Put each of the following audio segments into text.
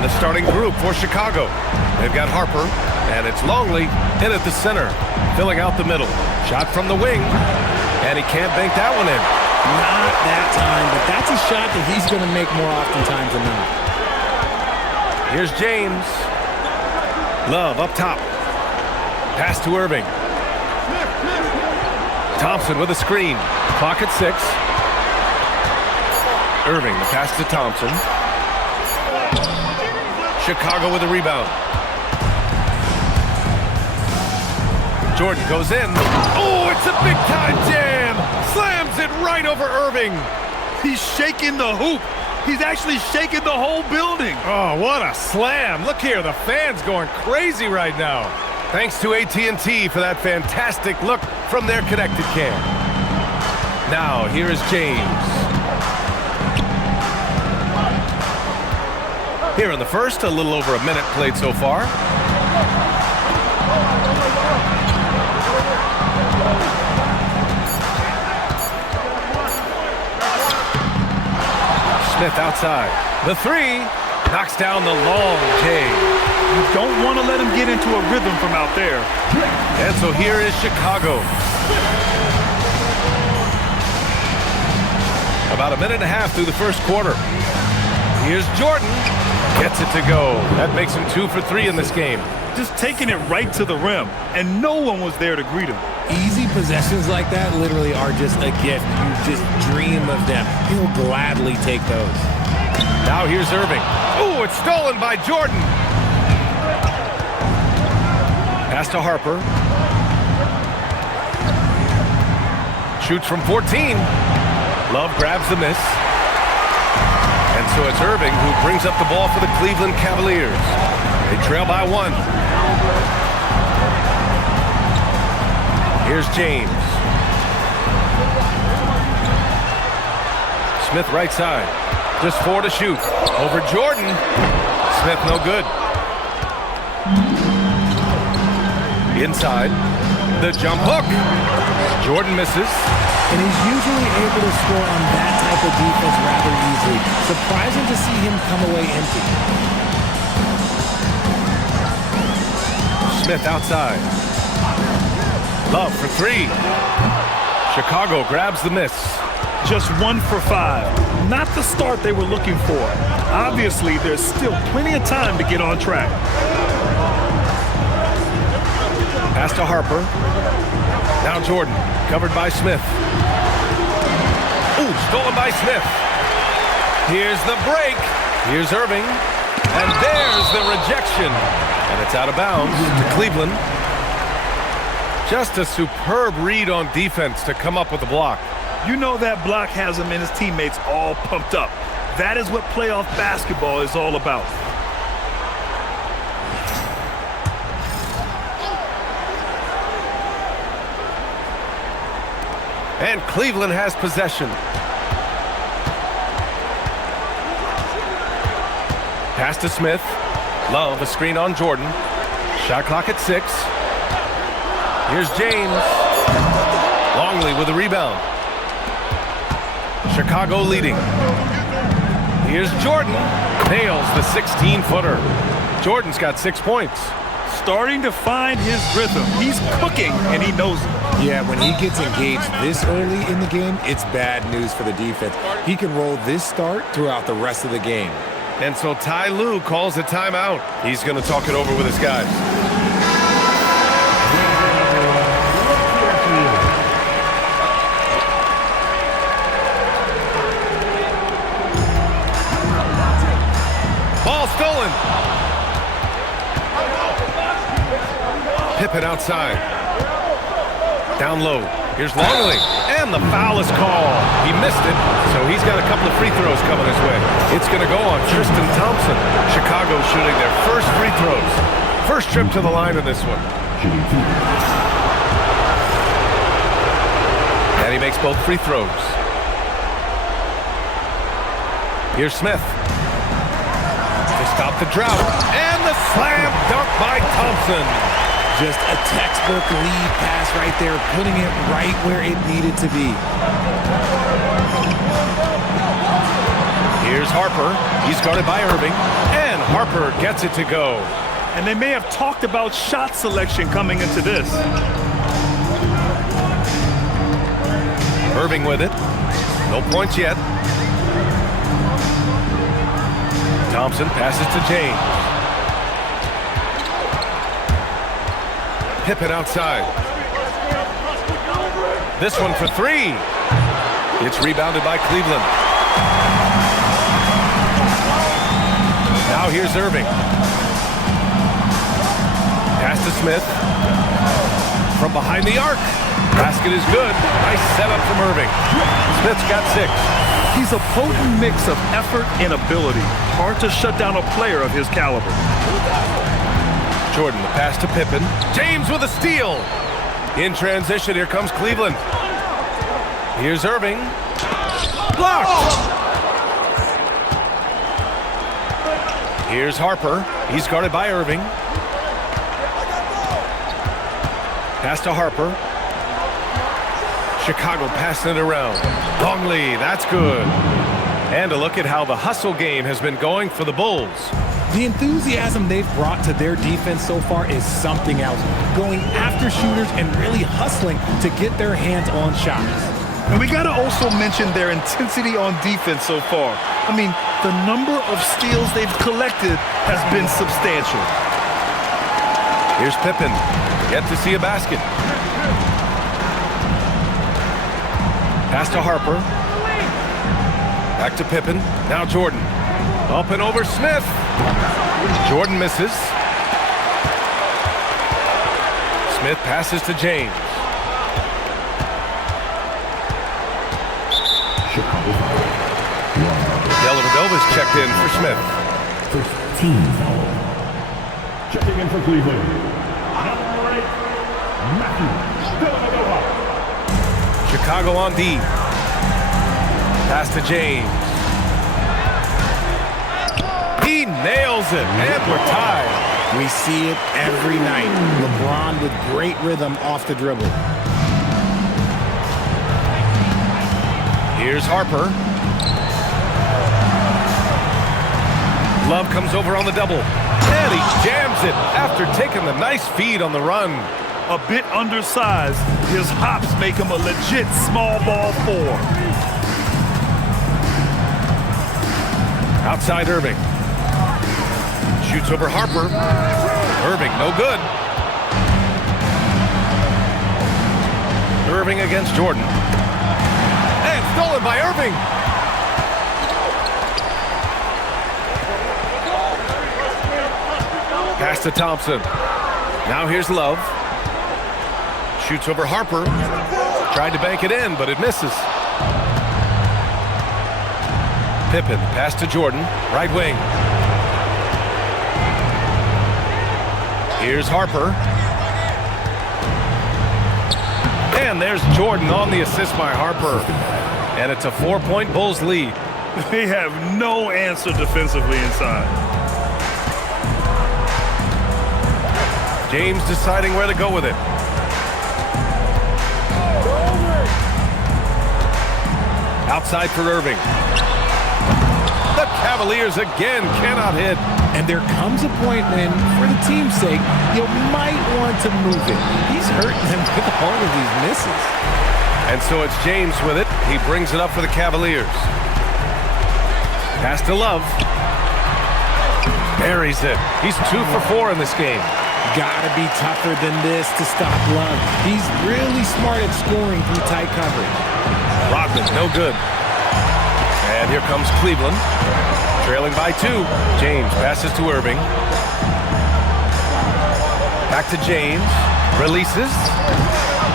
And the starting group for Chicago. They've got Harper, and it's Longley in at the center, filling out the middle. Shot from the wing, and he can't bank that one in. Not that time, but that's a shot that he's going to make more oftentimes than not. Here's James. Love up top. Pass to Irving. Thompson with a screen. Clock at 6. Irving, the pass to Thompson. Chicago with a rebound. Jordan goes in. Oh, it's a big-time jam. Slams it right over Irving. He's shaking the hoop. He's actually shaking the whole building. Oh, what a slam. Look here, the fans going crazy right now. Thanks to AT&T for that fantastic look from their connected cam. Now, here is James. Here in the first, a little over a minute played so far. Smith outside. The three knocks down the long J. You don't want to let him get into a rhythm from out there. And so here is Chicago. About a minute and a half through the first quarter. Here's Jordan. Gets it to go. That makes him 2 for 3 in this game. Just taking it right to the rim, and no one was there to greet him. Easy possessions like that literally are just a gift. You just dream of them. He'll gladly take those. Now here's Irving. Oh, it's stolen by Jordan. Pass to Harper. Shoots from 14. Love grabs the miss. And so it's Irving who brings up the ball for the Cleveland Cavaliers. They trail by 1. Here's James. Smith right side. Just 4 to shoot. Over Jordan. Smith no good. Inside. The jump hook. Jordan misses. And he's usually able to score on that type of defense rather easily. Surprising to see him come away empty. Smith outside. Love for 3. Chicago grabs the miss. Just 1 for 5. Not the start they were looking for. Obviously, there's still plenty of time to get on track. Pass to Harper. Now Jordan, covered by Smith. Ooh, stolen by Smith. Here's the break. Here's Irving. And there's the rejection. And it's out of bounds to Cleveland. Just a superb read on defense to come up with the block. You know that block has him and his teammates all pumped up. That is what playoff basketball is all about. And Cleveland has possession. Pass to Smith. Love, a screen on Jordan. Shot clock at 6. Here's James. Longley with a rebound. Chicago leading. Here's Jordan. Nails the 16-footer. Jordan's got 6 points. Starting to find his rhythm. He's cooking, and he knows it. Yeah, when he gets engaged this early in the game, it's bad news for the defense. He can roll this start throughout the rest of the game. And so Ty Lue calls a timeout. He's going to talk it over with his guys. Ball stolen. Pippen outside. Down low. Here's Longley. And the foul is called. He missed it, so he's got a couple of free throws coming his way. It's going to go on Tristan Thompson. Chicago shooting their first free throws. First trip to the line in this one. And he makes both free throws. Here's Smith. To stop the drought. And the slam dunk by Thompson. Just a textbook lead pass right there, putting it right where it needed to be. Here's Harper. He's guarded by Irving. And Harper gets it to go. And they may have talked about shot selection coming into this. Irving with it. No points yet. Thompson passes to James. Pippen outside. This one for three. It's rebounded by Cleveland. Now here's Irving. Pass to Smith. From behind the arc. Basket is good. Nice setup from Irving. Smith's got 6. He's a potent mix of effort and ability. Hard to shut down a player of his caliber. Jordan, the pass to Pippen. James with a steal. In transition, here comes Cleveland. Here's Irving. Blocked. Here's Harper. He's guarded by Irving. Pass to Harper. Chicago passing it around. Longley, that's good. And a look at how the hustle game has been going for the Bulls. The enthusiasm they've brought to their defense so far is something else. Going after shooters and really hustling to get their hands on shots. And we got to also mention their intensity on defense so far. I mean, the number of steals they've collected has been substantial. Here's Pippen. Yet to see a basket. Pass to Harper. Back to Pippen. Now Jordan. Up and over Smith. Jordan misses. Smith passes to James. Dellavedova's checked in for Smith. First team foul. Checking in for Cleveland. Number 8, Matthew Dellavedova. Chicago on D. Pass to James. He nails it, and we're tied. We see it every night. LeBron with great rhythm off the dribble. Here's Harper. Love comes over on the double. And he jams it after taking the nice feed on the run. A bit undersized, his hops make him a legit small ball 4. Outside Irving. Shoots over Harper. Irving, no good. Irving against Jordan. And stolen by Irving. Pass to Thompson. Now here's Love. Shoots over Harper. Tried to bank it in, but it misses. Pippen, pass to Jordan. Right wing. Here's Harper. And there's Jordan on the assist by Harper. And it's a 4-point Bulls lead. They have no answer defensively inside. James deciding where to go with it. Outside for Irving. The Cavaliers again cannot hit. And there comes a point when, for the team's sake, you might want to move it. He's hurting them with all of these misses. And so it's James with it. He brings it up for the Cavaliers. Pass to Love. Buries it. He's 2 for 4 in this game. Gotta be tougher than this to stop Love. He's really smart at scoring through tight coverage. Rodman, no good. And here comes Cleveland. Trailing by 2. James passes to Irving. Back to James. Releases.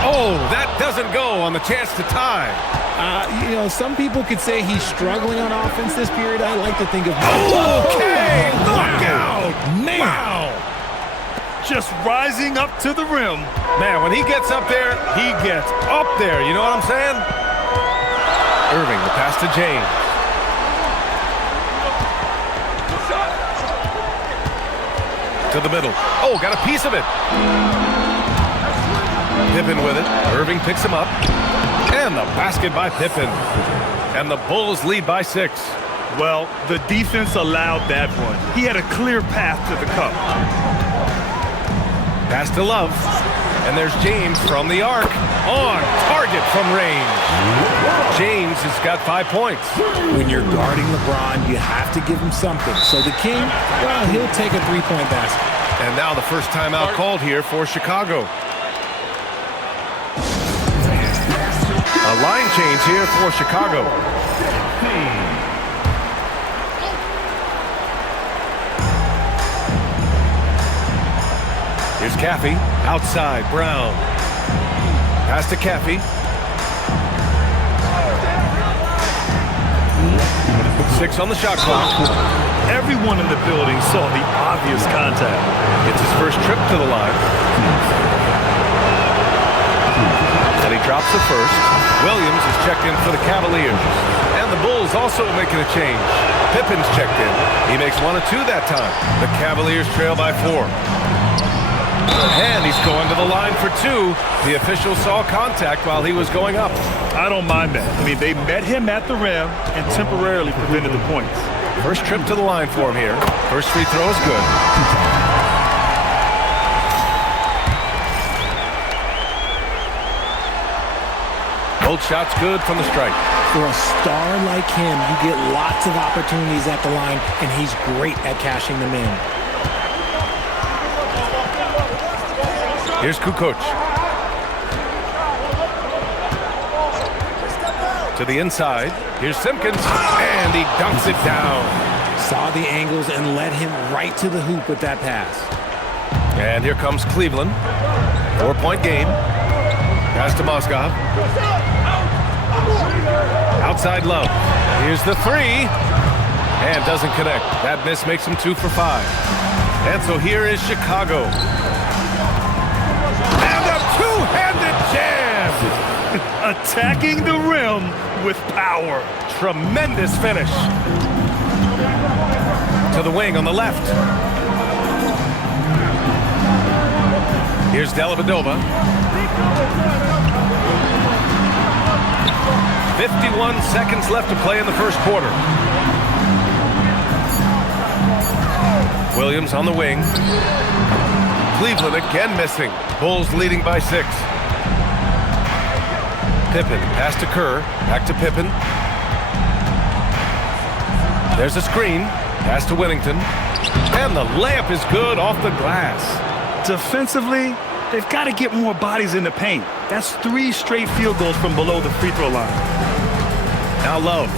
Oh, that doesn't go on the chance to tie. Some people could say he's struggling on offense this period. I like to think of... Okay! Knockout! Man! Wow! Just rising up to the rim. Man, when he gets up there, he gets up there. You know what I'm saying? Irving, the pass to James. To the middle. Oh, got a piece of it. Pippen with it. Irving picks him up. And the basket by Pippen. And the Bulls lead by 6. Well, the defense allowed that one. He had a clear path to the cup. Pass to Love. And there's James from the arc. On target from range. James has got 5 points. When you're guarding LeBron, you have to give him something. So the King, well, he'll take a three-point basket. And now the first timeout called here for Chicago. A line change here for Chicago. Here's Caffey. Outside, Brown. Pass to Caffey. 6 on the shot clock. Everyone in the building saw the obvious contact. It's his first trip to the line. And he drops the first. Williams is checked in for the Cavaliers. And the Bulls also making a change. Pippen's checked in. He makes 1 of 2 that time. The Cavaliers trail by 4. And he's going to the line for 2. The official saw contact while he was going up. I don't mind that. I mean, they met him at the rim and temporarily prevented the points. First trip to the line for him here. First free throw is good. Both shots good from the strike. For a star like him, you get lots of opportunities at the line, and he's great at cashing them in. Here's Kukoc. To the inside. Here's Simpkins. And he dunks it down. Saw the angles and led him right to the hoop with that pass. And here comes Cleveland. 4-point game. Pass to Moskov. Outside Love. Here's the 3. And doesn't connect. That miss makes him 2 for 5. And so here is Chicago. And a two-handed jam. Attacking the rim with power. Tremendous finish. To the wing on the left. Here's Dellavedova. 51 seconds left to play in the first quarter. Williams on the wing. Cleveland again missing. Bulls leading by 6. Pippen, pass to Kerr. Back to Pippen. There's a screen. Pass to Whittington. And the layup is good off the glass. Defensively, they've got to get more bodies in the paint. That's 3 straight field goals from below the free throw line. Now Love.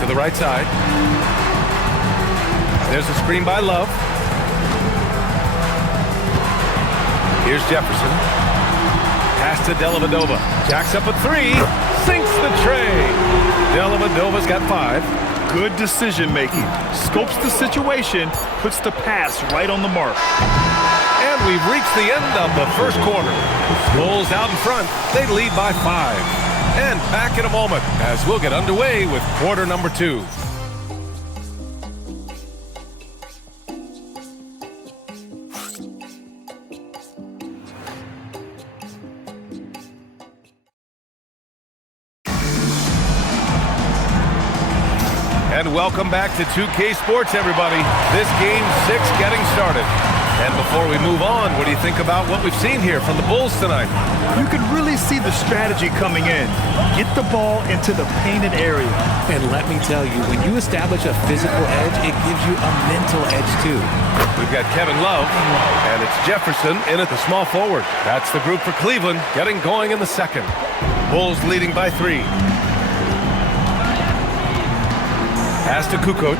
To the right side. There's a screen by Love. Here's Jefferson. Pass to Dellavedova. Jacks up a 3. Sinks the tray. Dellavedova's got 5. Good decision making. Scopes the situation, puts the pass right on the mark. And we've reached the end of the first quarter. Bulls out in front. They lead by 5. And back in a moment as we'll get underway with quarter number 2. And welcome back to 2K Sports, everybody. This game 6 getting started. And before we move on, what do you think about what we've seen here from the Bulls tonight? You could really see the strategy coming in. Get the ball into the painted area. And let me tell you, when you establish a physical edge, it gives you a mental edge too. We've got Kevin Love, and it's Jefferson in at the small forward. That's the group for Cleveland, getting going in the second. Bulls leading by 3. Pass to Kukoc.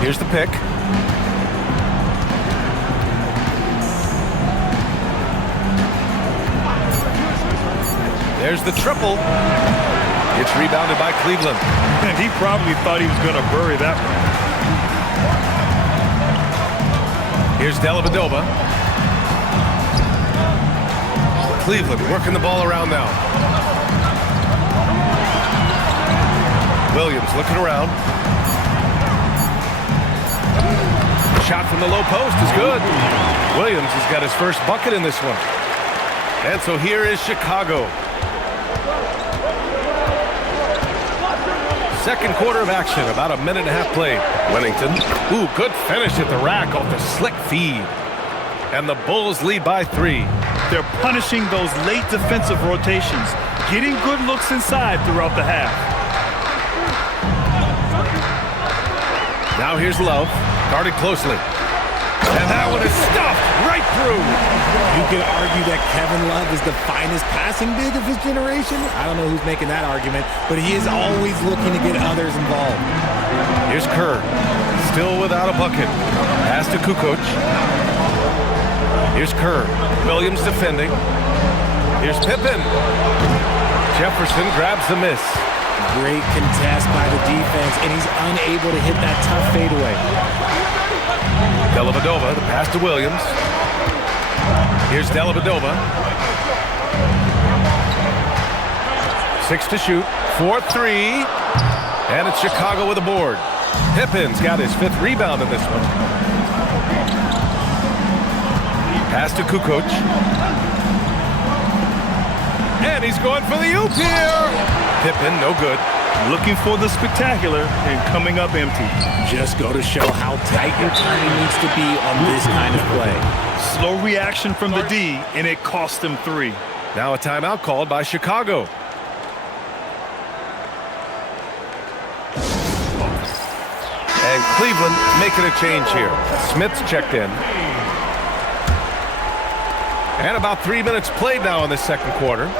Here's the pick. There's the triple. It's rebounded by Cleveland. And he probably thought he was going to bury that one. Here's Dellavedova. Cleveland working the ball around now. Williams looking around. Shot from the low post is good. Williams has got his first bucket in this one. And so here is Chicago. Second quarter of action, about a minute and a half played. Wellington, ooh, good finish at the rack off the slick feed. And the Bulls lead by 3. They're punishing those late defensive rotations, getting good looks inside throughout the half. Now here's Love, guarded closely. And that one is stuffed right through. You could argue that Kevin Love is the finest passing big of his generation. I don't know who's making that argument, but he is always looking to get others involved. Here's Kerr, still without a bucket. Pass to Kukoc. Here's Kerr. Williams defending. Here's Pippen. Jefferson grabs the miss. Great contest by the defense, and he's unable to hit that tough fadeaway. Dellavedova, the pass to Williams. Here's Dellavedova. 6 to shoot. 4-3. And it's Chicago with a board. Pippen's got his 5th rebound in this one. Pass to Kukoc. And he's going for the oop here. Pippen, no good. Looking for the spectacular and coming up empty. Just go to show how tight your timing needs to be on this kind of play. Slow reaction from the D, and it cost them 3. Now a timeout called by Chicago. And Cleveland making a change here. Smith's checked in. And about 3 minutes played now in the second quarter.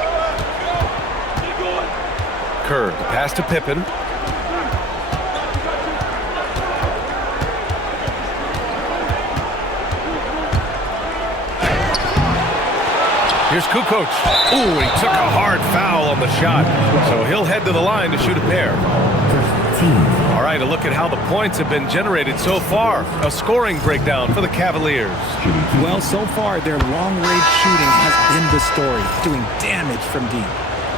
Kerr, the pass to Pippen. Here's Kukoc. Ooh, he took a hard foul on the shot. So he'll head to the line to shoot a pair. All right, a look at how the points have been generated so far. A scoring breakdown for the Cavaliers. Well, so far, their long-range shooting has been the story, doing damage from deep.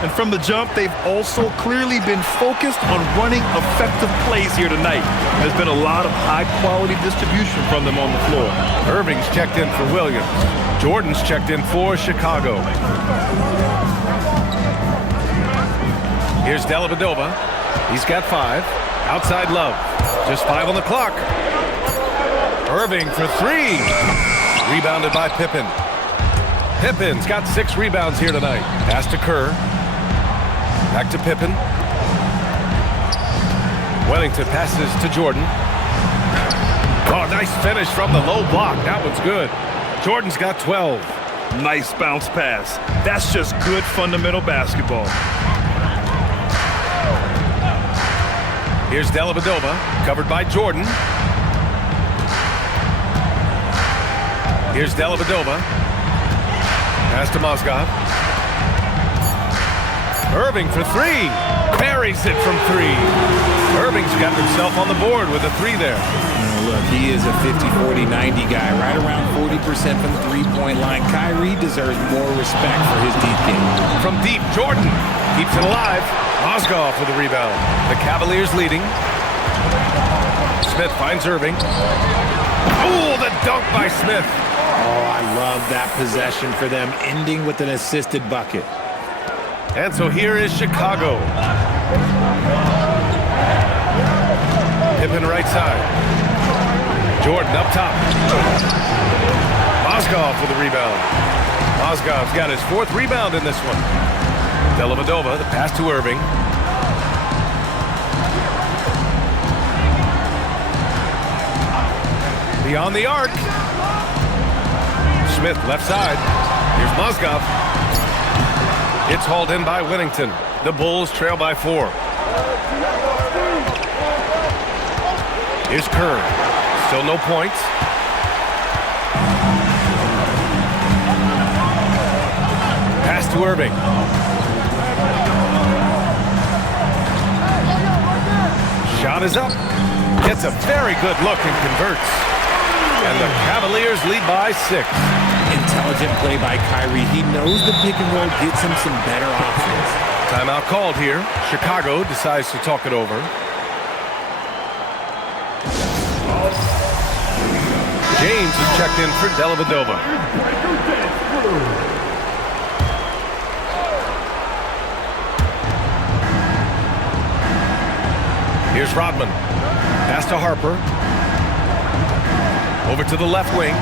And from the jump, they've also clearly been focused on running effective plays here tonight. There's been a lot of high-quality distribution from them on the floor. Irving's checked in for Williams. Jordan's checked in for Chicago. Here's Dellavedova. He's got 5. Outside Love. Just 5 on the clock. Irving for 3. Rebounded by Pippen. Pippen's got 6 rebounds here tonight. Pass to Kerr. Back to Pippen. Wellington passes to Jordan. Oh, nice finish from the low block. That one's good. Jordan's got 12. Nice bounce pass. That's just good fundamental basketball. Here's Dellavedova, covered by Jordan. Here's Dellavedova. Pass to Mozgov. Irving for 3. Parries it from 3. Irving's got himself on the board with a 3 there. Look, he is a 50-40-90 guy, right around 40% from the three-point line. Kyrie deserves more respect for his deep game. From deep, Jordan keeps it alive. Mozgov for the rebound. The Cavaliers leading. Smith finds Irving. Oh, the dunk by Smith. Oh, I love that possession for them, ending with an assisted bucket. And so here is Chicago. Pippen right side. Jordan up top. Mozgov for the rebound. Mozgov's got his 4th rebound in this one. Dellavedova, the pass to Irving. Beyond the arc. Smith left side. Here's Mozgov. It's hauled in by Whittington. The Bulls trail by 4. Here's Kerr. Still no points. Pass to Irving. Shot is up. Gets a very good look and converts. And the Cavaliers lead by 6. Intelligent play by Kyrie. He knows the pick and roll gets him some better options. Timeout called here. Chicago decides to talk it over. James is checked in for Dellavedova. Here's Rodman. Pass to Harper. Over to the left wing.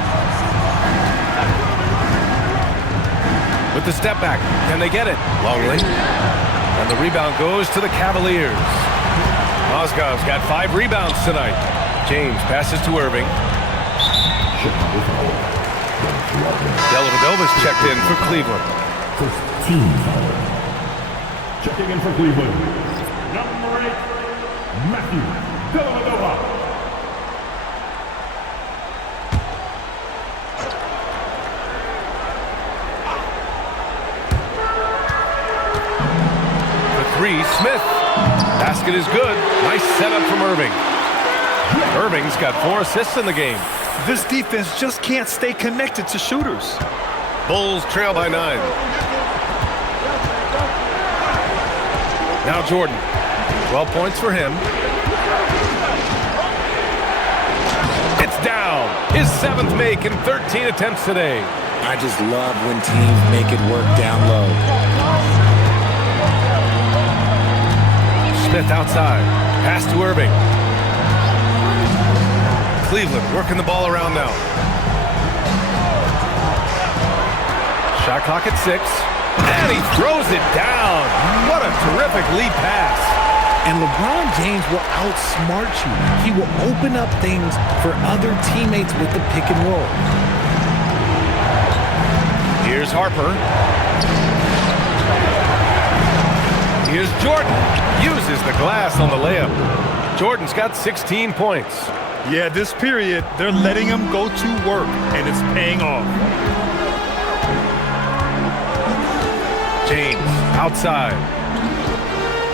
With the step back. Can they get it? Longley. And the rebound goes to the Cavaliers. Mozgov's got 5 rebounds tonight. James passes to Irving. Dellavedova's checked in for Cleveland. First team foul. Checking in for Cleveland. Number 8, Matthew Dellavedova. For 3, Smith. Basket is good. Nice setup from Irving. Irving's got 4 assists in the game. This defense just can't stay connected to shooters. Bulls trail by 9. Now Jordan. 12 points for him. It's down. His 7th make in 13 attempts today. I just love when teams make it work down low. Smith outside. Pass to Irving. Cleveland working the ball around now. Shot clock at 6. And he throws it down. What a terrific lead pass. And LeBron James will outsmart you. He will open up things for other teammates with the pick and roll. Here's Harper. Here's Jordan. Uses the glass on the layup. Jordan's got 16 points. Yeah, this period, they're letting him go to work, and it's paying off. James outside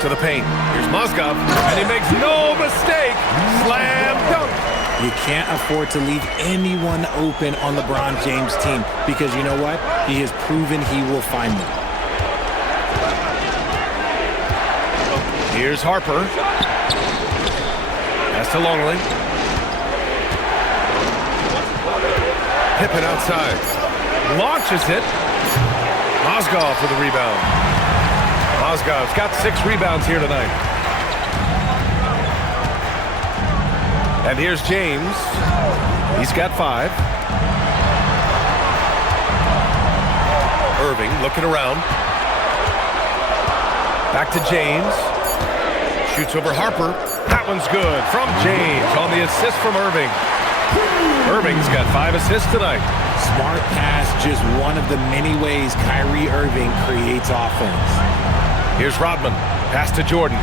to the paint. Here's Mozgov, and he makes no mistake. Slam dunk. You can't afford to leave anyone open on LeBron James' team because you know what? He has proven he will find them. Here's Harper. Pass to Longley. Pippen outside. Launches it. Mozgov for the rebound. Mozgov's got 6 rebounds here tonight. And here's James. He's got 5. Irving looking around. Back to James. Shoots over Harper. That one's good from James on the assist from Irving. Irving's got 5 assists tonight. Smart pass, just one of the many ways Kyrie Irving creates offense. Here's Rodman. Pass to Jordan.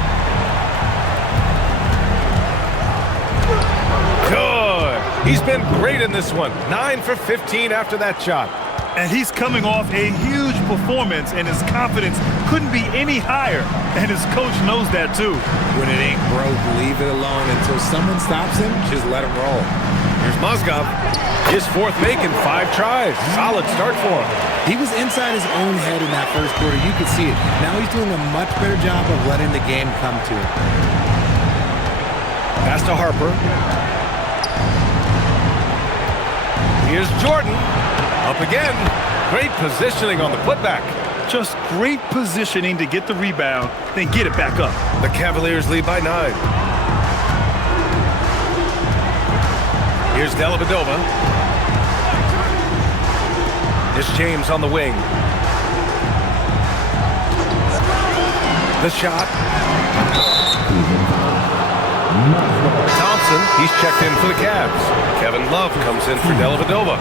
Good. He's been great in this one. 9 for 15 after that shot. And he's coming off a huge performance, and his confidence couldn't be any higher. And his coach knows that, too. When it ain't broke, leave it alone. Until someone stops him, just let him roll. Here's Mozgov. His 4th make in 5 tries. Solid start for him. He was inside his own head in that first quarter. You could see it. Now he's doing a much better job of letting the game come to him. Pass to Harper. Here's Jordan. Up again. Great positioning on the putback. Just great positioning to get the rebound, then get it back up. The Cavaliers lead by 9. Here's Dellavedova. Here's James on the wing. The shot. Thompson, he's checked in for the Cavs. Kevin Love comes in for Dellavedova.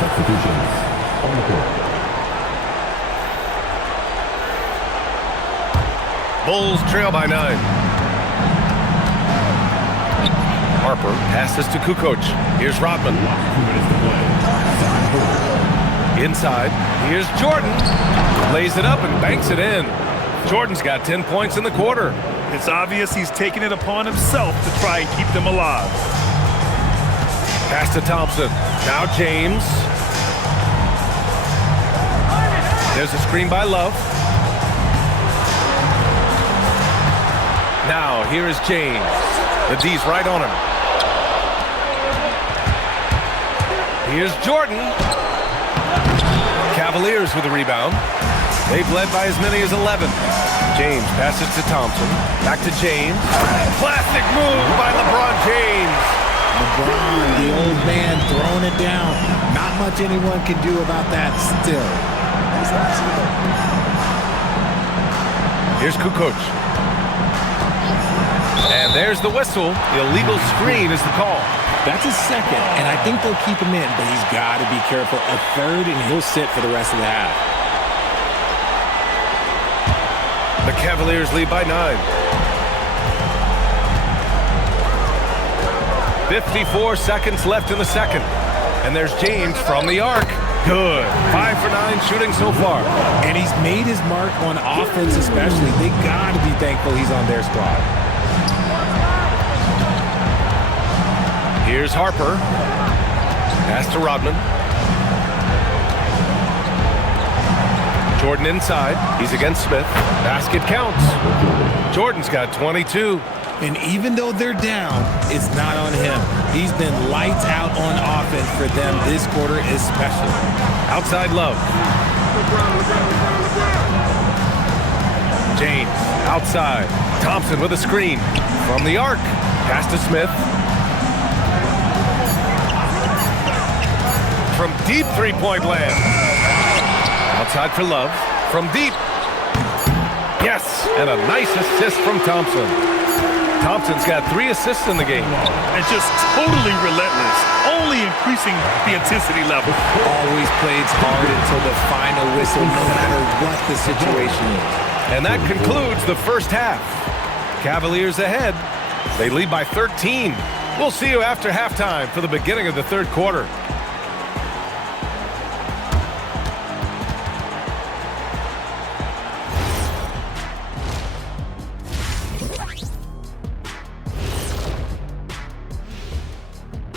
Substitutions on the court. Bulls trail by 9. Harper passes to Kukoc. Here's Rodman. Inside. Here's Jordan. Lays it up and banks it in. Jordan's got 10 points in the quarter. It's obvious he's taking it upon himself to try and keep them alive. Pass to Thompson. Now James. There's a screen by Love. Now here is James. The D's right on him. Here's Jordan. Cavaliers with the rebound. They've led by as many as 11. James passes to Thompson. Back to James. Classic move by LeBron James. LeBron, the old man, throwing it down. Not much anyone can do about that still. Here's Kukoc. And there's the whistle. Illegal screen is the call. That's his second, and I think they'll keep him in, but he's got to be careful. A third, and he'll sit for the rest of the half. The Cavaliers lead by 9. 54 seconds left in the second. And there's James from the arc. Good. 5 for 9 shooting so far. And he's made his mark on offense especially. They got to be thankful he's on their squad. Here's Harper. Pass to Rodman. Jordan inside. He's against Smith. Basket counts. Jordan's got 22. And even though they're down, it's not on him. He's been lights out on offense for them this quarter especially. Outside Love. James outside. Thompson with a screen. From the arc. Pass to Smith. From deep three-point land. Outside for Love. From deep. Yes, and a nice assist from Thompson. Thompson's got 3 assists in the game. And just totally relentless, only increasing the intensity level. Always plays hard until the final whistle, no matter what the situation is. And that concludes the first half. Cavaliers ahead. They lead by 13. We'll see you after halftime for the beginning of the third quarter.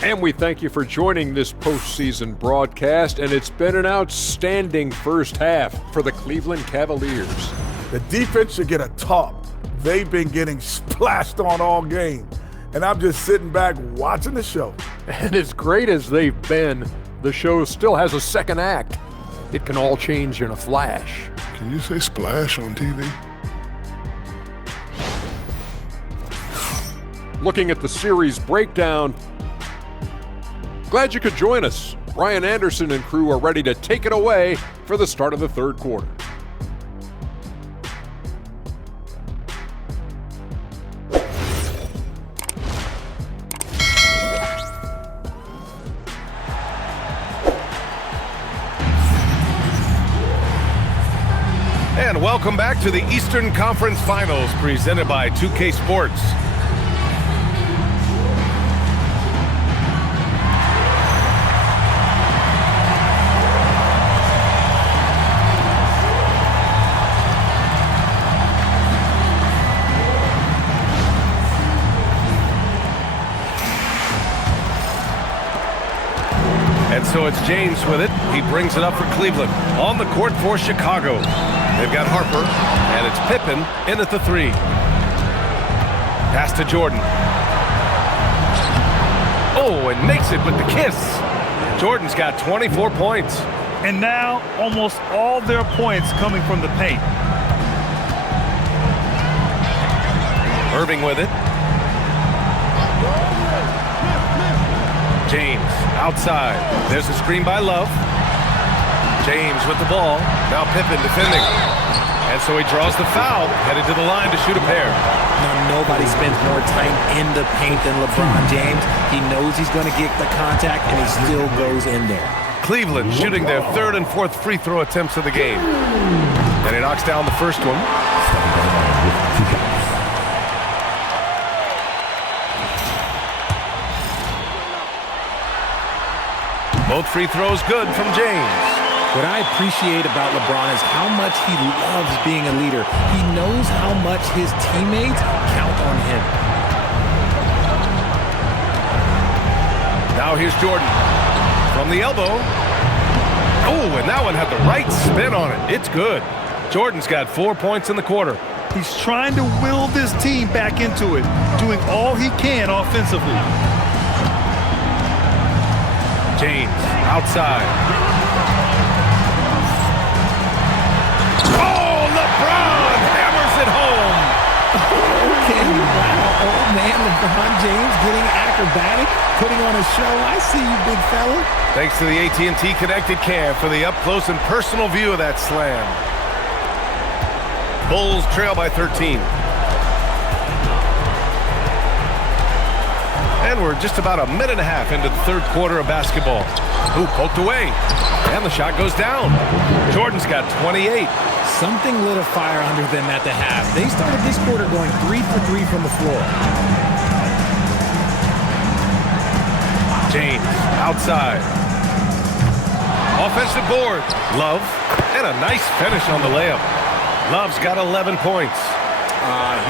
And we thank you for joining this postseason broadcast, and it's been an outstanding first half for the Cleveland Cavaliers. The defense should get a top. They've been getting splashed on all game, and I'm just sitting back watching the show. And as great as they've been, the show still has a second act. It can all change in a flash. Can you say splash on TV? Looking at the series breakdown, glad you could join us. Brian Anderson and crew are ready to take it away for the start of the third quarter. And welcome back to the Eastern Conference Finals presented by 2K Sports. And so it's James with it. He brings it up for Cleveland. On the court for Chicago. They've got Harper, and it's Pippen in at the 3. Pass to Jordan. Oh, and makes it with the kiss. Jordan's got 24 points. And now almost all their points coming from the paint. Irving with it. James outside. There's a screen by Love. James with the ball. Now Pippen defending. And so he draws the foul, headed to the line to shoot a pair. Now, nobody spends more time in the paint than LeBron James. He knows he's going to get the contact, and he still goes in there. Cleveland shooting their 3rd and 4th free throw attempts of the game. And he knocks down the first one. Both free throws good from James. What I appreciate about LeBron is how much he loves being a leader. He knows how much his teammates count on him. Now here's Jordan. From the elbow. Oh, and that one had the right spin on it. It's good. Jordan's got 4 points in the quarter. He's trying to will this team back into it, doing all he can offensively. James outside. Oh, LeBron hammers Drives it home. Okay, wow. Old man LeBron James getting acrobatic, putting on a show. I see you, big fella. Thanks to the AT&T Connected Cam for the up-close and personal view of that slam. Bulls trail by 13. And we're just about a minute and a half into the third quarter of basketball. Ooh, poked away. And the shot goes down. Jordan's got 28. Something lit a fire under them at the half. They started this quarter going 3 for 3 from the floor. James, outside. Offensive board. Love. And a nice finish on the layup. Love's got 11 points.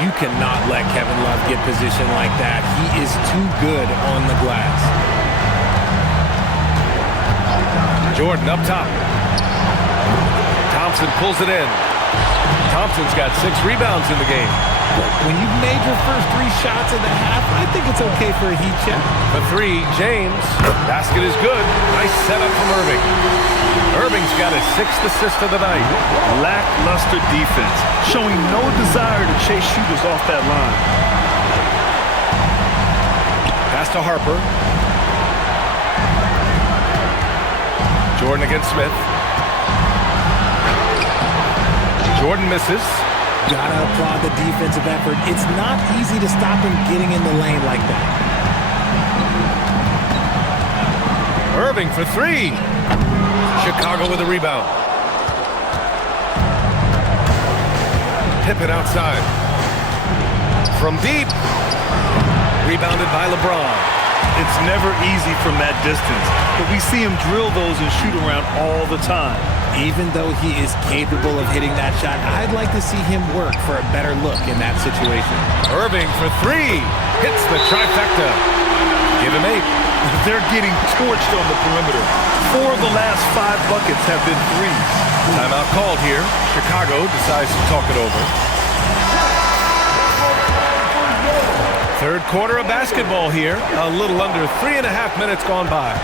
You cannot let Kevin Love get position like that. He is too good on the glass. Jordan up top. Thompson pulls it in. Thompson's got 6 rebounds in the game. When you've made your first 3 shots of the half, I think it's okay for a heat check. For 3, James. Basket is good. Nice setup from Irving. Irving's got his 6th assist of the night. Lackluster defense, showing no desire to chase shooters off that line. Pass to Harper. Jordan against Smith. Jordan misses. Gotta applaud the defensive effort. It's not easy to stop him getting in the lane like that. Irving for 3. Chicago with a rebound. Pippen outside. From deep. Rebounded by LeBron. It's never easy from that distance, but we see him drill those and shoot around all the time. Even though he is capable of hitting that shot, I'd like to see him work for a better look in that situation. Irving for 3. Hits the trifecta. Give him 8. They're getting torched on the perimeter. 4 of the last 5 buckets have been threes. Timeout called here. Chicago decides to talk it over. Third quarter of basketball here. A little under 3.5 minutes gone by.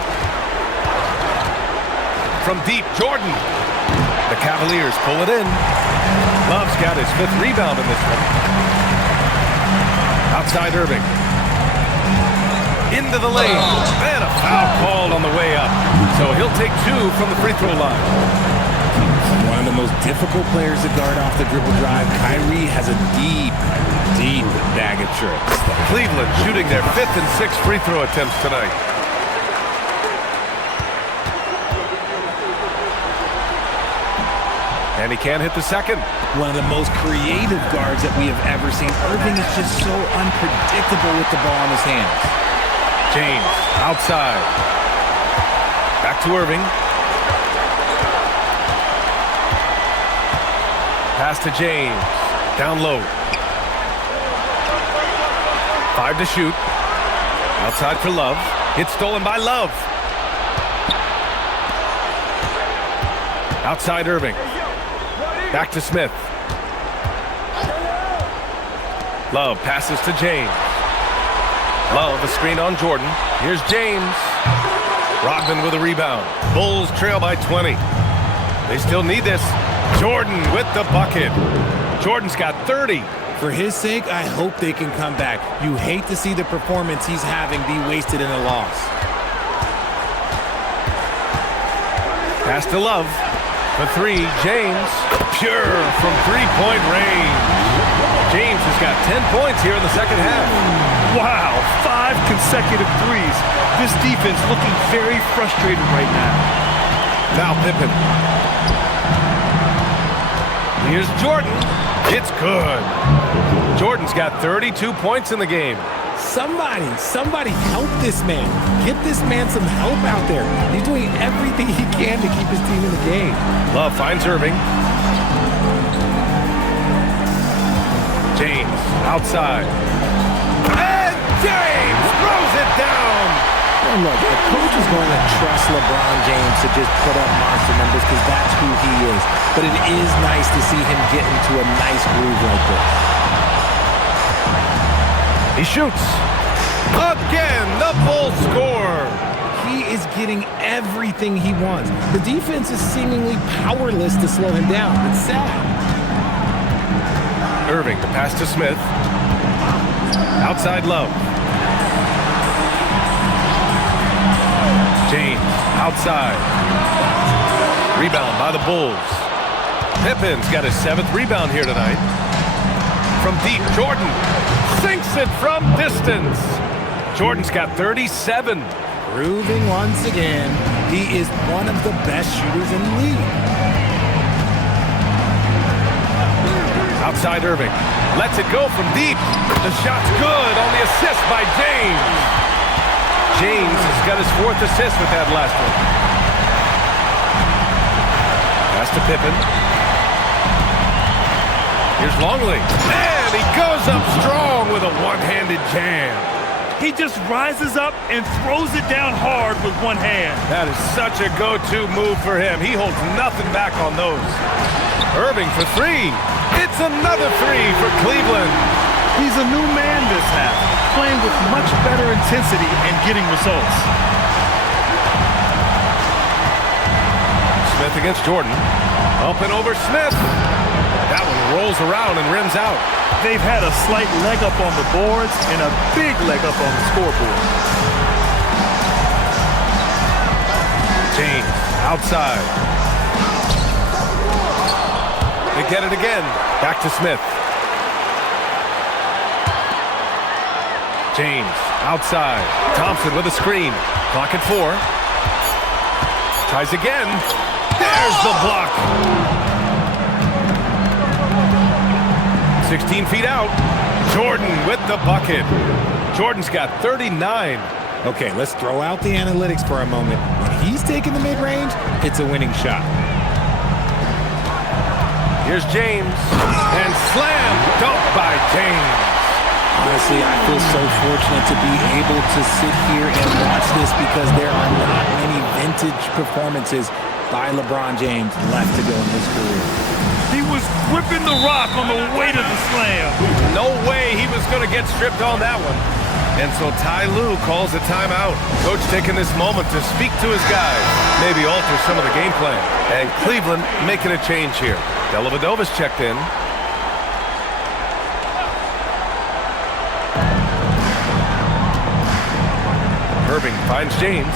From deep, Jordan. The Cavaliers pull it in. Love's got his 5th rebound in this one. Outside Irving. Into the lane. And a foul called on the way up. So he'll take 2 from the free throw line. One of the most difficult players to guard off the dribble drive. Kyrie has a deep bag of tricks. Cleveland shooting their 5th and 6th free throw attempts tonight. And he can't hit the second. One of the most creative guards that we have ever seen. Irving is just so unpredictable with the ball in his hands. James outside. Back to Irving. Pass to James. Down low. 5 to shoot. Outside for Love. It's stolen by Love. Outside Irving. Back to Smith. Love passes to James. Love, a screen on Jordan. Here's James. Rodman with a rebound. Bulls trail by 20. They still need this. Jordan with the bucket. Jordan's got 30. For his sake, I hope they can come back. You hate to see the performance he's having be wasted in a loss. Pass to Love. For 3, James. Pure from 3-point range. James has got 10 points here in the second half. Wow, 5 consecutive threes. This defense looking very frustrated right now. Now Pippen. Here's Jordan. It's good. Jordan's got 32 points in the game. Somebody help this man. Get this man some help out there. He's doing everything he can to keep his team in the game. Love finds Irving. James outside. And James throws it down. And look, the coach is going to trust LeBron James to just put up monster numbers because that's who he is. But it is nice to see him get into a nice groove like this. He shoots. Again, the Bulls score. He is getting everything he wants. The defense is seemingly powerless to slow him down. It's sad. Irving, the pass to Smith. Outside Love. James, outside. Rebound by the Bulls. Pippen's got his 7th rebound here tonight. From deep, Jordan sinks it from distance. Jordan's got 37. Proving once again, he is one of the best shooters in the league. Outside Irving. Lets it go from deep. The shot's good on the assist by James. James has got his 4th assist with that last one. Pass to Pippen. Here's Longley. And he goes up strong with a one-handed jam. He just rises up and throws it down hard with one hand. That is such a go-to move for him. He holds nothing back on those. Irving for 3. It's another 3 for Cleveland. He's a new man this half, playing with much better intensity and getting results. Smith against Jordan. Up and over Smith. That one rolls around and rims out. They've had a slight leg up on the boards and a big leg up on the scoreboard. James, outside. They get it again. Back to Smith. James, outside. Thompson with a screen. Clock at 4. Tries again. There's the block. 16 feet out. Jordan with the bucket. Jordan's got 39. Okay, let's throw out the analytics for a moment. When he's taking the mid-range, it's a winning shot. Here's James. And slam dunk by James. Honestly, I feel so fortunate to be able to sit here and watch this because there are not many vintage performances by LeBron James left to go in his career. He was gripping the rock on the way to the slam. No way he was going to get stripped on that one. And so Ty Lue calls a timeout. Coach taking this moment to speak to his guys, maybe alter some of the game plan. And Cleveland making a change here. Dellavedova's checked in. Irving finds James.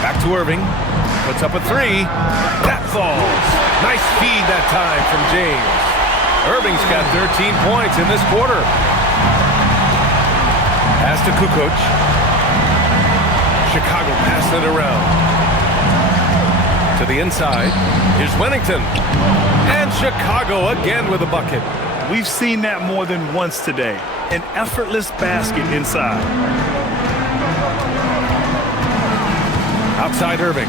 Back to Irving. Puts up a 3. That falls. Nice feed that time from James. Irving's got 13 points in this quarter. Pass to Kukoc. Chicago passing it around. To the inside. Here's Wennington. And Chicago again with a bucket. We've seen that more than once today. An effortless basket inside. Outside Irving.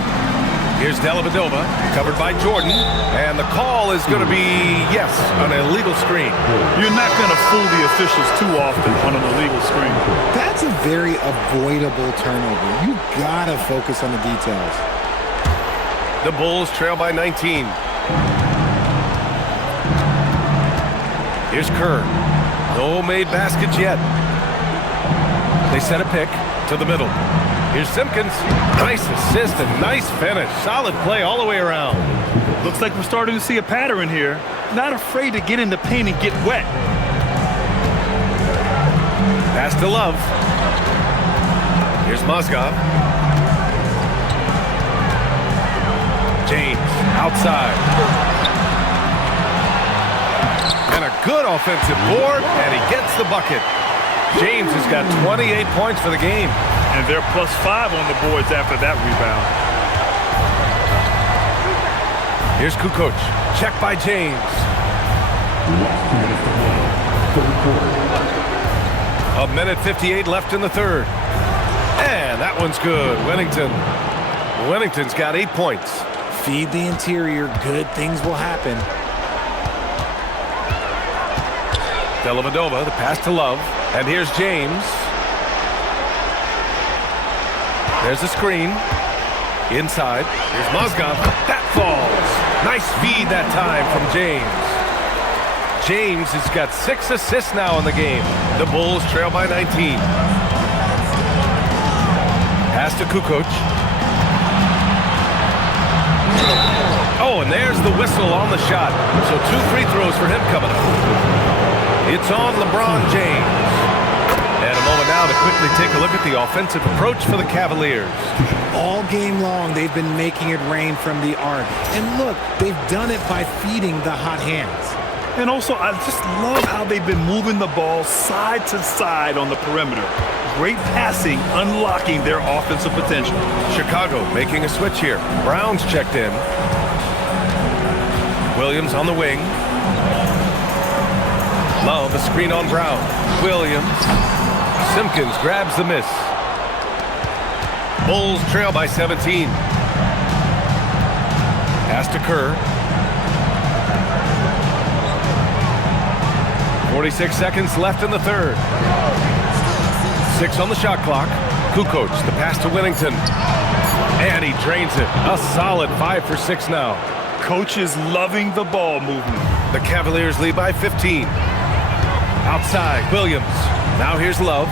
Here's Dellavedova, covered by Jordan. And the call is going to be, yes, an illegal screen. You're not going to fool the officials too often on an illegal screen. That's a very avoidable turnover. You gotta focus on the details. The Bulls trail by 19. Here's Kerr. No made baskets yet. They set a pick to the middle. Here's Simpkins. Nice assist and nice finish. Solid play all the way around. Looks like we're starting to see a pattern here. Not afraid to get in the paint and get wet. Pass to Love. Here's Mozgov. James outside. And a good offensive board, and he gets the bucket. James has got 28 points for the game. And they're +5 on the boards after that rebound. Here's Kukoc. Check by James. A minute 58 left in the third. And that one's good. Wennington's got 8 points. Feed the interior. Good things will happen. Dellavedova, the pass to Love. And here's James. There's the screen. Inside. Here's Mozgov. That falls. Nice feed that time from James. James has got 6 assists now in the game. The Bulls trail by 19. Pass to Kukoc. Oh, and there's the whistle on the shot. So 2 free throws for him coming up. It's on LeBron James. And a moment now to quickly take a look at the offensive approach for the Cavaliers. All game long, they've been making it rain from the arc. And look, they've done it by feeding the hot hands. And also, I just love how they've been moving the ball side to side on the perimeter. Great passing, unlocking their offensive potential. Chicago making a switch here. Brown's checked in. Williams on the wing. Love a screen on Brown. Williams. Simpkins grabs the miss. Bulls trail by 17. Pass to Kerr. 46 seconds left in the third. 6 on the shot clock. Kukoc, the pass to Whittington. And he drains it. A solid 5 for 6 now. Coach is loving the ball movement. The Cavaliers lead by 15. Outside, Williams. Now here's Love.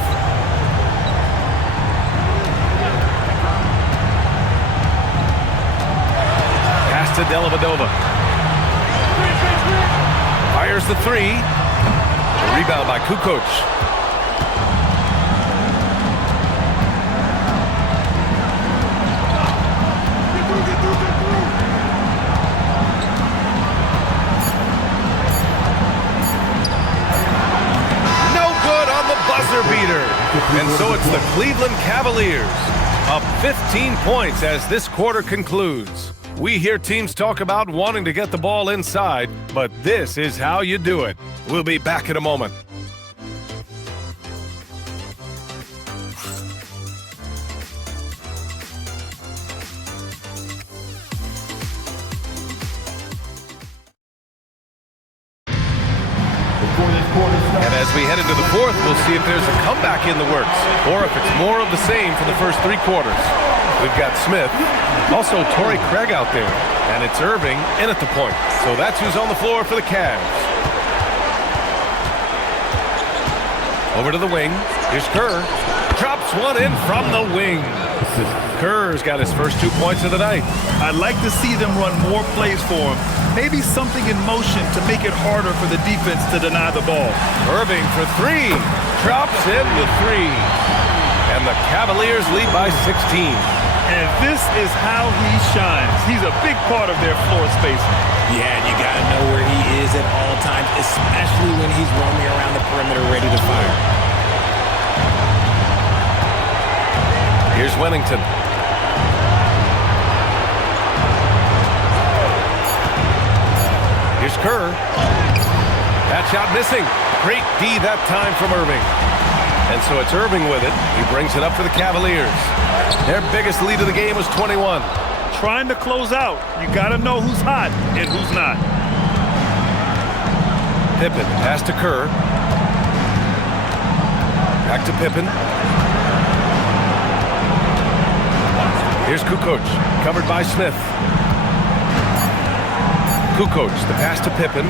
Pass to Dellavedova. Fires the 3. A rebound by Kukoc. Beater. And so it's the Cleveland Cavaliers up 15 points as this quarter concludes. We hear teams talk about wanting to get the ball inside, but this is how you do it. We'll be back in a moment. And as we head into the fourth, we'll see if there's a comeback in the works or if it's more of the same for the first 3 quarters. We've got Smith, also Torrey Craig out there, and it's Irving in at the point. So that's who's on the floor for the Cavs. Over to the wing. Here's Kerr. Drops one in from the wing. Kerr's got his first 2 points of the night. I'd like to see them run more plays for him. Maybe something in motion to make it harder for the defense to deny the ball. Irving for 3. Drops in the 3. And the Cavaliers lead by 16. And this is how he shines. He's a big part of their floor spacing. Yeah, and you got to know where he is at all times, especially when he's roaming around the perimeter ready to fire. Here's Whittington. Here's Kerr. That shot missing. Great D that time from Irving. And so it's Irving with it. He brings it up for the Cavaliers. Their biggest lead of the game was 21. Trying to close out. You got to know who's hot and who's not. Pippen, pass to Kerr. Back to Pippen. Here's Kukoc, covered by Smith. Kukoc, the pass to Pippen.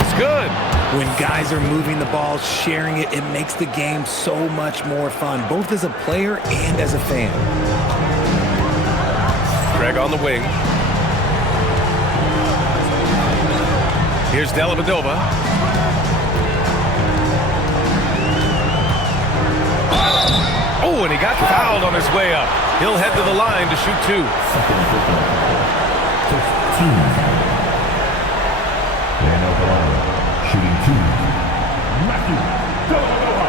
It's good. When guys are moving the ball, sharing it, it makes the game so much more fun, both as a player and as a fan. Craig on the wing. Here's Dellavedova. Oh, and he got fouled on his way up. He'll head to the line to shoot 2. And at the line, shooting 2, Matthew Dellavedova.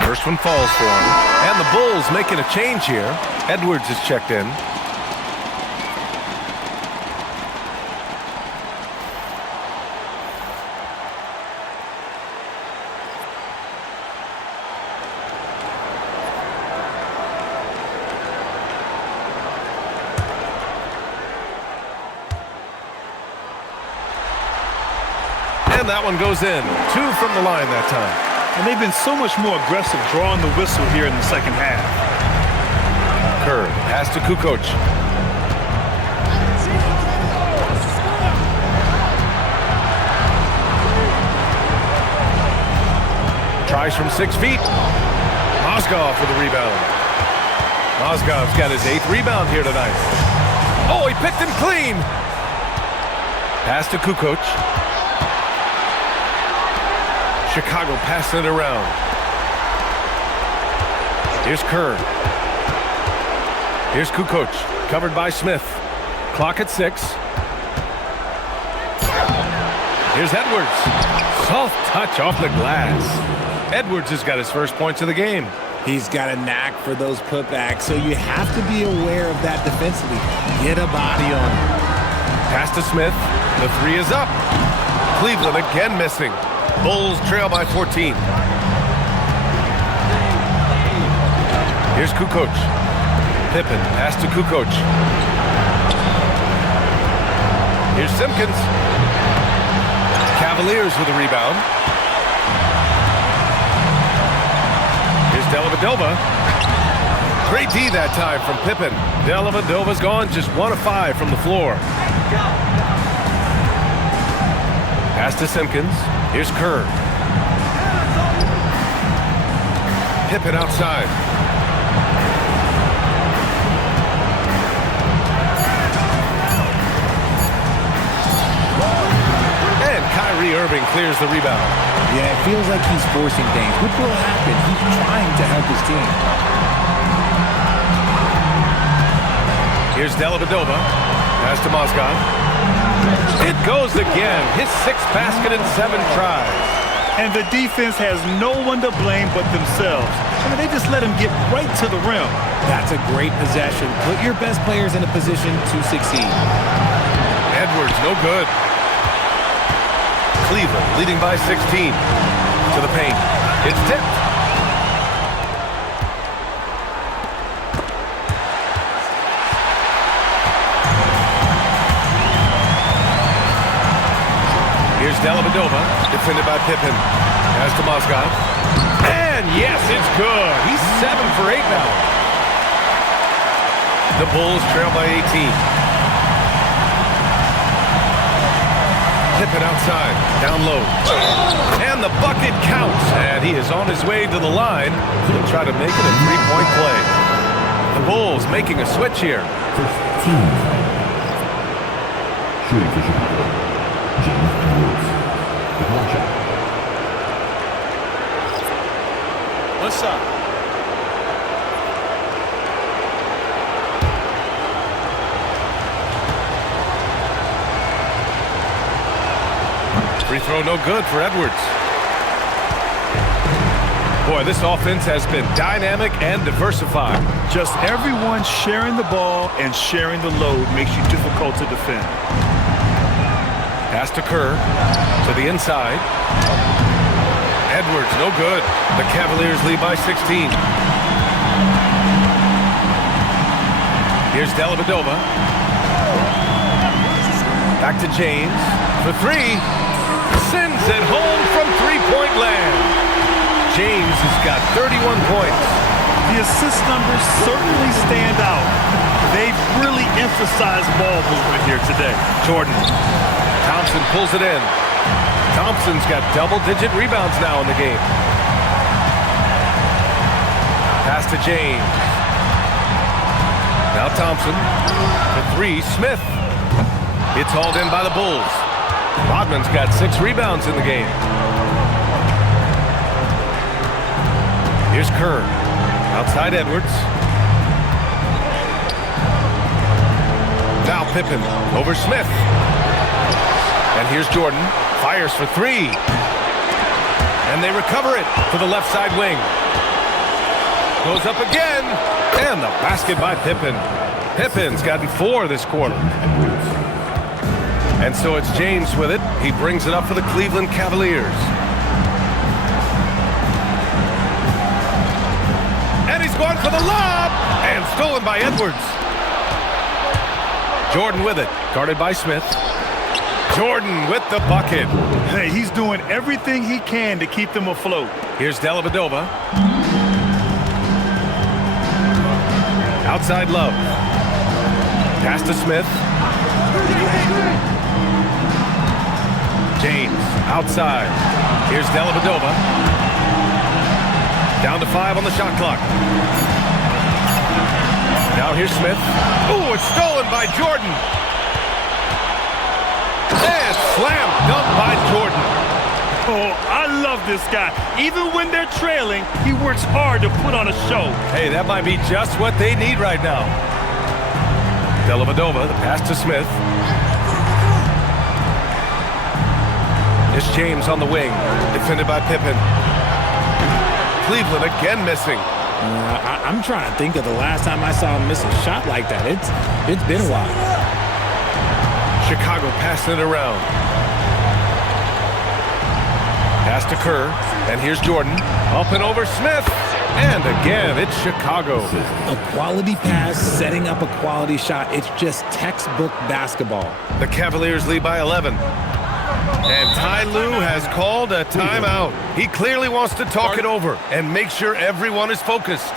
First one falls for him. And the Bulls making a change here. Edwards is checked in. And that one goes in. 2 from the line that time. And they've been so much more aggressive drawing the whistle here in the second half. Kerr, pass to Kukoc. Tries from 6 feet. Mozgov with the rebound. Mozgov's got his 8th rebound here tonight. Oh, he picked him clean. Pass to Kukoc. Chicago passing it around. Here's Kerr. Here's Kukoc, covered by Smith. Clock at 6. Here's Edwards. Soft touch off the glass. Edwards has got his first points of the game. He's got a knack for those putbacks, so you have to be aware of that defensively. Get a body on him. Pass to Smith. The 3 is up. Cleveland again missing. Bulls trail by 14. Here's Kukoc. Pippen, pass to Kukoc. Here's Simpkins. Cavaliers with a rebound. Here's Dellavedova. Great D that time from Pippen. Dellavedova's gone just 1 of 5 from the floor. Pass to Simpkins. Here's Kerr. Pippen outside. And Kyrie Irving clears the rebound. Yeah, it feels like he's forcing things, which will happen. He's trying to help his team. Here's Dellavedova. Pass to Mozgov. It goes again. His 6th basket in 7 tries. And the defense has no one to blame but themselves. I mean, they just let him get right to the rim. That's a great possession. Put your best players in a position to succeed. Edwards, no good. Cleveland leading by 16. To the paint. It's tipped. Here's Dellavedova, defended by Pippen. Pass to Mozgov. And yes, it's good. He's 7 for 8 now. The Bulls trail by 18. Pippen outside, down low. And the bucket counts. And he is on his way to the line to try to make it a 3-point play. The Bulls making a switch here. First team. Shooting for Chicago. James Edwards. The home shot. What's up? Free throw no good for Edwards. Boy, this offense has been dynamic and diversified. Just everyone sharing the ball and sharing the load makes you difficult to defend. Pass to Kerr, to the inside. Edwards, no good. The Cavaliers lead by 16. Here's Dellavedova. Back to James for 3. Sends it home from 3-point land. James has got 31 points. The assist numbers certainly stand out. They've really emphasized ball movement here today. Jordan. Thompson pulls it in. Thompson's got double-digit rebounds now in the game. Pass to James. Now Thompson. For 3, Smith. It's hauled in by the Bulls. Rodman's got 6 rebounds in the game. Here's Kerr. Outside Edwards. Now Pippen over Smith. And here's Jordan. Fires for 3. And they recover it to the left side wing. Goes up again. And the basket by Pippen. Pippen's gotten 4 this quarter. And so it's James with it. He brings it up for the Cleveland Cavaliers. And he's going for the lob. And stolen by Edwards. Jordan with it. Guarded by Smith. Jordan with the bucket. Hey, he's doing everything he can to keep them afloat. Here's Dellavedova. Outside Love. Pass to Smith. James outside. Here's Dellavedova. Down to 5 on the shot clock. Now here's Smith. Ooh, it's stolen by Jordan. And slam dunk by Jordan. Oh, I love this guy. Even when they're trailing, he works hard to put on a show. Hey, that might be just what they need right now. Dellavedova, the pass to Smith. It's James on the wing, defended by Pippen. Cleveland again missing. I'm trying to think of the last time I saw him miss a shot like that. It's been a while. Chicago passing it around. Pass to Kerr, and here's Jordan. Up and over Smith. And again, it's Chicago. A quality pass, setting up a quality shot. It's just textbook basketball. The Cavaliers lead by 11. And Ty Lue has called a timeout. He clearly wants to talk it over and make sure everyone is focused.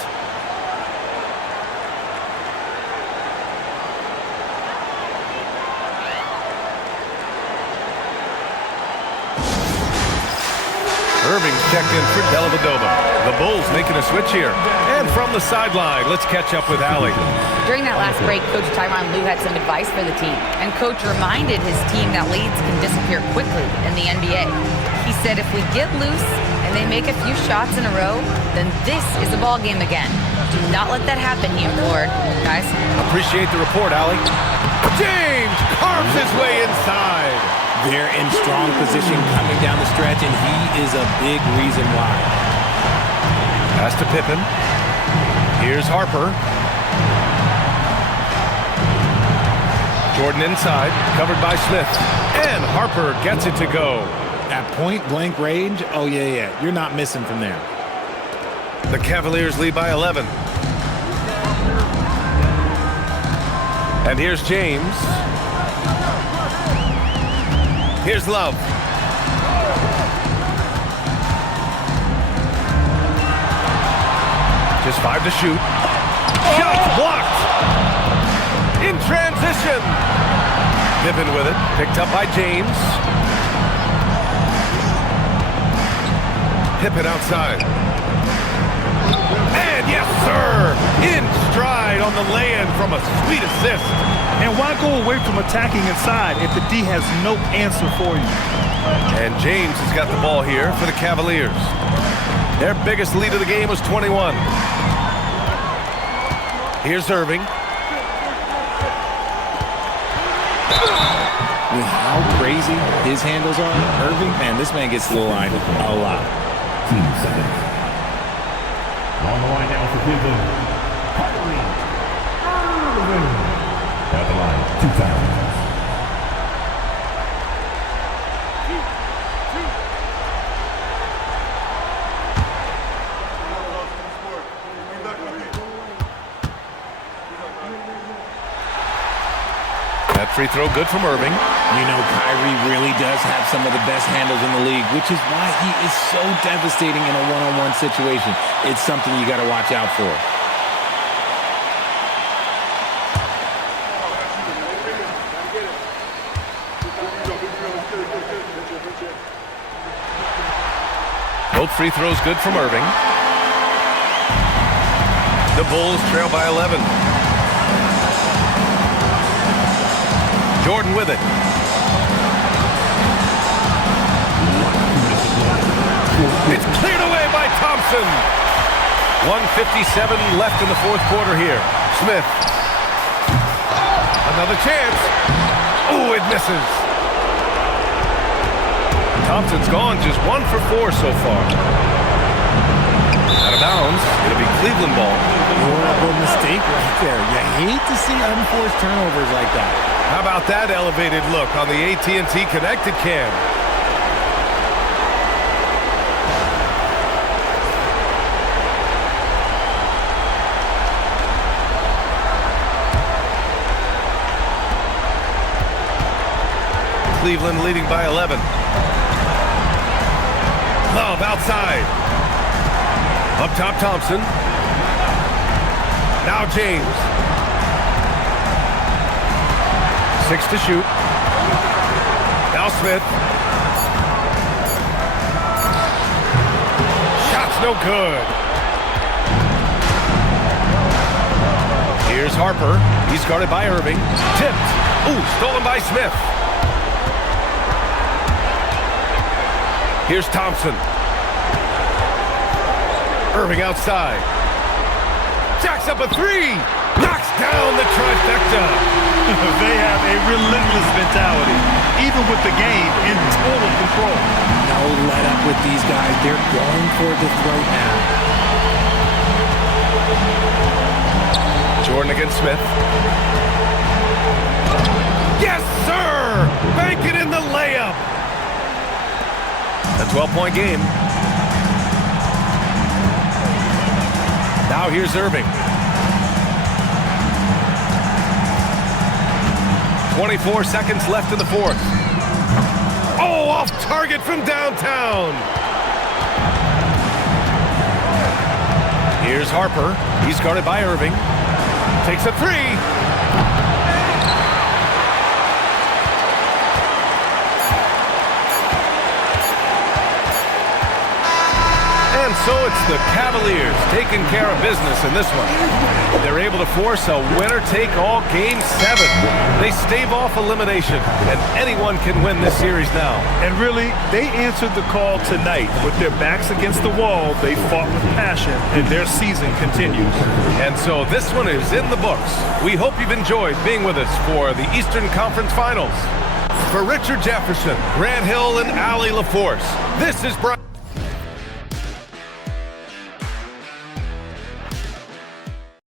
Irving checked in for Dellavedova. The Bulls making a switch here. And from the sideline, let's catch up with Allie. During that last break, Coach Tyronn Lue had some advice for the team. And Coach reminded his team that leads can disappear quickly in the NBA. He said if we get loose and they make a few shots in a row, then this is a ball game again. Do not let that happen, he implored. Guys. Appreciate the report, Allie. James carves his way inside. They're in strong position coming down the stretch, and he is a big reason why. Pass to Pippen. Here's Harper. Jordan inside, covered by Smith. And Harper gets it to go. At point-blank range, oh, yeah. You're not missing from there. The Cavaliers lead by 11. And here's James. Here's Love. Just 5 to shoot. Shot blocked. In transition. Pippen with it. Picked up by James. Pippen outside. And yes, sir. In stride on the lay-in from a sweet assist. And why go away from attacking inside if the D has no answer for you? And James has got the ball here for the Cavaliers. Their biggest lead of the game was 21. Here's Irving. With how crazy his handles are, Irving, man, this man gets to the line a lot. 15 seconds. On the line now for Cleveland, Kyrie Irving. At the line, 2 times. That free throw good from Irving. You know, Kyrie really does have some of the best handles in the league, which is why he is so devastating in a one-on-one situation. It's something you got to watch out for. Both free throws good from Irving. The Bulls trail by 11. Jordan with it. It's cleared away by Thompson. 1:57 left in the fourth quarter here. Smith. Another chance. Ooh, it misses. Thompson's gone just 1 for 4 so far. Out of bounds. It'll be Cleveland ball. Horrible mistake right there. You hate to see unforced turnovers like that. How about that elevated look on the AT&T Connected Cam? Cleveland leading by 11. Love outside. Up top, Thompson. Now James. 6 to shoot. Now Smith. Shot's no good. Here's Harper. He's guarded by Irving. Tipped. Ooh, stolen by Smith. Here's Thompson. Irving outside. Jacks up a 3. Knocks down the trifecta. They have a relentless mentality, even with the game in total control. No let up with these guys. They're going for the throat now. Jordan against Smith. Yes, sir! Bank it in the layup. A 12-point game. Now here's Irving. 24 seconds left in the fourth. Oh, off target from downtown. Here's Harper. He's guarded by Irving. Takes a 3. And so it's the Cavaliers taking care of business in this one. They're able to force a winner-take-all Game 7. They stave off elimination, and anyone can win this series now. And really, they answered the call tonight. With their backs against the wall, they fought with passion, and their season continues. And so this one is in the books. We hope you've enjoyed being with us for the Eastern Conference Finals. For Richard Jefferson, Grant Hill, and Allie LaForce, this is Brian.